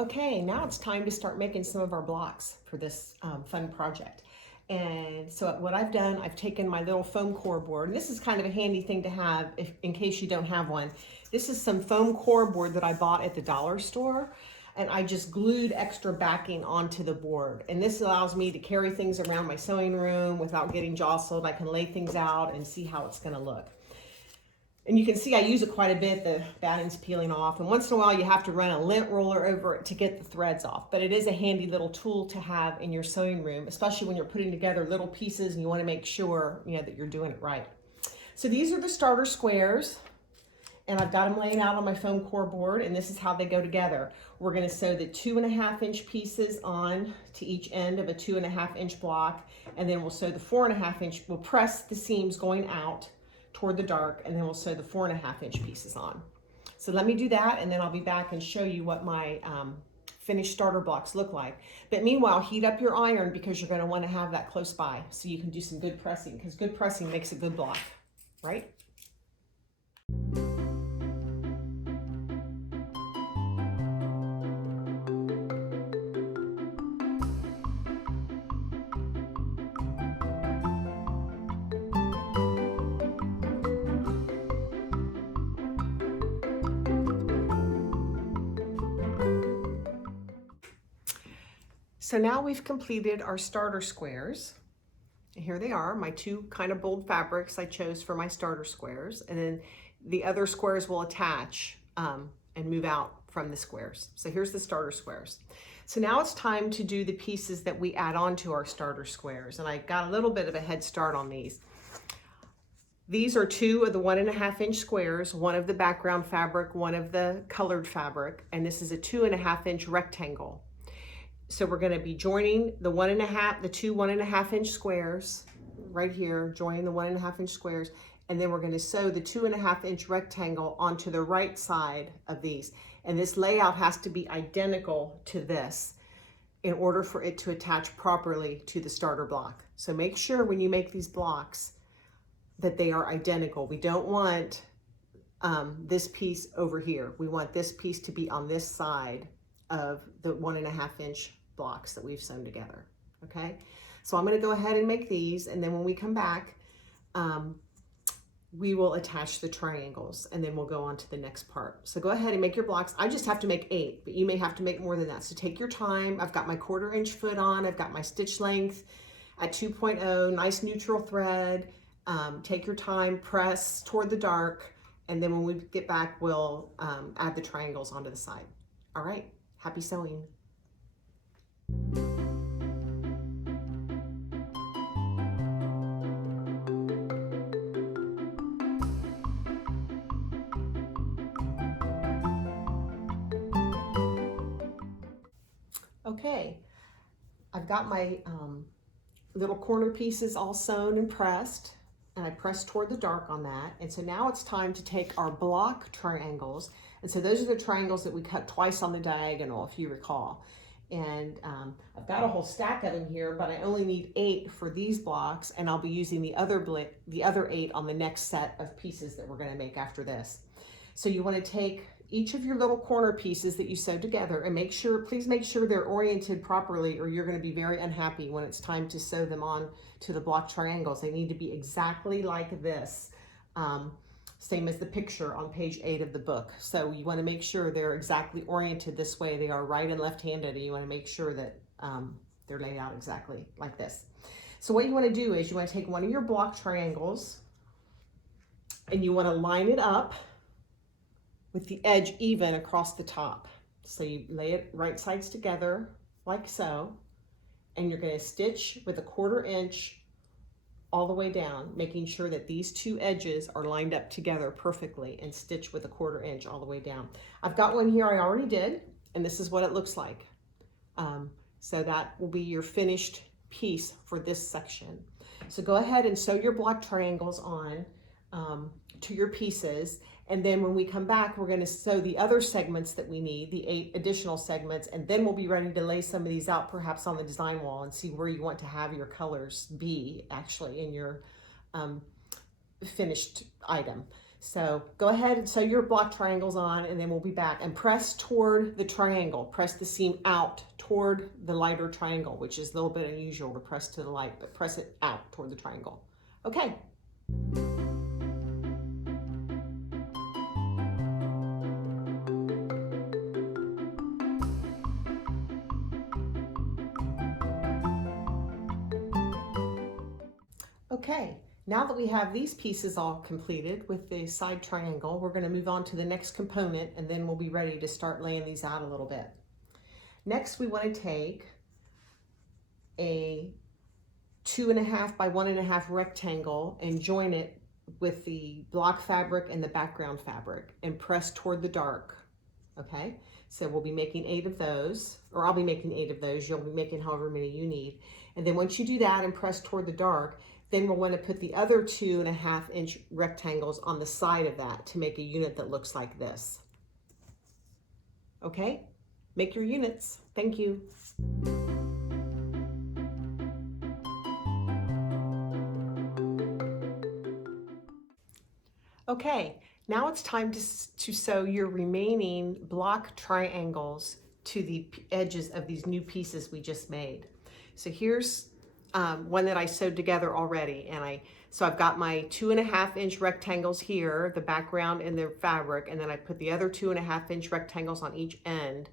Okay, now it's time to start making some of our blocks for this fun project. And so what I've done, I've taken my little foam core board, and this is kind of a handy thing to have in case you don't have one. This is some foam core board that I bought at the dollar store, and I just glued extra backing onto the board. And this allows me to carry things around my sewing room without getting jostled. I can lay things out and see how it's gonna look. And you can see I use it quite a bit, the batting's peeling off. And once in a while you have to run a lint roller over it to get the threads off. But it is a handy little tool to have in your sewing room, especially when you're putting together little pieces and you want to make sure that you're doing it right. So these are the starter squares. And I've got them laying out on my foam core board, and this is how they go together. We're going to sew the 2.5 inch pieces on to each end of a 2.5 inch block, and then we'll sew the 4.5 inch, we'll press the seams going out toward the dark, and then we'll sew the 4.5 inch pieces on. So let me do that, and then I'll be back and show you what my finished starter blocks look like. But meanwhile, heat up your iron because you're going to want to have that close by so you can do some good pressing, because good pressing makes a good block, right? So now we've completed our starter squares. And here they are, my two kind of bold fabrics I chose for my starter squares. And then the other squares will attach and move out from the squares. So here's the starter squares. So now it's time to do the pieces that we add on to our starter squares. And I got a little bit of a head start on these. These are two of the 1.5 inch squares, one of the background fabric, one of the colored fabric, and this is a 2.5 inch rectangle. So we're going to be joining the two 1.5 inch squares right here, joining the 1.5 inch squares, and then we're going to sew the 2.5 inch rectangle onto the right side of these. And this layout has to be identical to this in order for it to attach properly to the starter block. So make sure when you make these blocks that they are identical. We don't want this piece over here. We want this piece to be on this side of the 1.5 inch blocks that we've sewn together. Okay, so I'm going to go ahead and make these, and then when we come back we will attach the triangles, and then we'll go on to the next part. So go ahead and make your blocks. I just have to make 8, but you may have to make more than that, so take your time. I've got my 1/4 inch foot on, I've got my stitch length at 2.0, nice neutral thread. Take your time, press toward the dark, and then when we get back we'll add the triangles onto the side. All right, happy sewing. Okay, I've got my little corner pieces all sewn and pressed, and I pressed toward the dark on that. And so now it's time to take our block triangles, and so those are the triangles that we cut twice on the diagonal, if you recall. And I've got a whole stack of them here, but I only need 8 for these blocks, and I'll be using the other 8 on the next set of pieces that we're going to make after this. So you want to take each of your little corner pieces that you sewed together and please make sure they're oriented properly, or you're going to be very unhappy when it's time to sew them on to the block triangles. They need to be exactly like this, same as the picture on page 8 of the book. So you want to make sure they're exactly oriented this way. They are right and left-handed, and you want to make sure that they're laid out exactly like this. So what you want to do is you want to take one of your block triangles and you want to line it up with the edge even across the top. So you lay it right sides together like so, and you're going to stitch with a 1/4 inch all the way down, making sure that these two edges are lined up together perfectly, and stitch with a 1/4 inch all the way down. I've got one here I already did, and this is what it looks like. So that will be your finished piece for this section. So go ahead and sew your block triangles on to your pieces, and then when we come back we're going to sew the other segments that we need, the 8 additional segments, and then we'll be ready to lay some of these out perhaps on the design wall and see where you want to have your colors be actually in your finished item. So go ahead and sew your block triangles on, and then we'll be back. And press toward the triangle. Press the seam out toward the lighter triangle, which is a little bit unusual to press to the light, but press it out toward the triangle. Okay. Okay, now that we have these pieces all completed with the side triangle, we're going to move on to the next component, and then we'll be ready to start laying these out a little bit. Next, we want to take a 2.5 by 1.5 rectangle and join it with the block fabric and the background fabric and press toward the dark. Okay, so we'll be making 8 of those, or I'll be making 8 of those. You'll be making however many you need. And then once you do that and press toward the dark, then we'll want to put the other 2.5-inch rectangles on the side of that to make a unit that looks like this. Okay, make your units. Thank you. Okay, now it's time to sew your remaining block triangles to the edges of these new pieces we just made. So here's one that I sewed together already, and so I've got my 2.5-inch rectangles here, the background and the fabric, and then I put the other 2.5-inch rectangles on each end,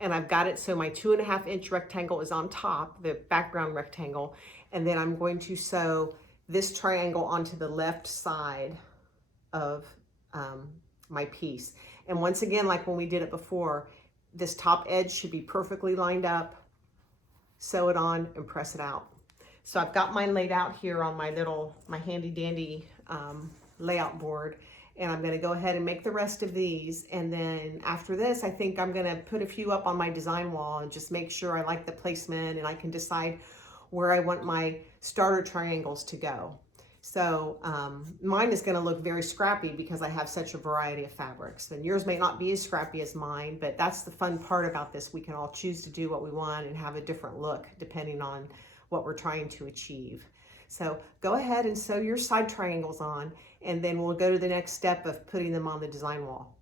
and I've got it so my 2.5-inch rectangle is on top, the background rectangle, and then I'm going to sew this triangle onto the left side of my piece. And once again, like when we did it before, this top edge should be perfectly lined up. Sew it on and press it out. So I've got mine laid out here on my handy dandy layout board, and I'm going to go ahead and make the rest of these. And then after this, I think I'm going to put a few up on my design wall and just make sure I like the placement, and I can decide where I want my starter triangles to go. So mine is going to look very scrappy because I have such a variety of fabrics. And yours may not be as scrappy as mine, but that's the fun part about this. We can all choose to do what we want and have a different look depending on what we're trying to achieve. So go ahead and sew your side triangles on, and then we'll go to the next step of putting them on the design wall.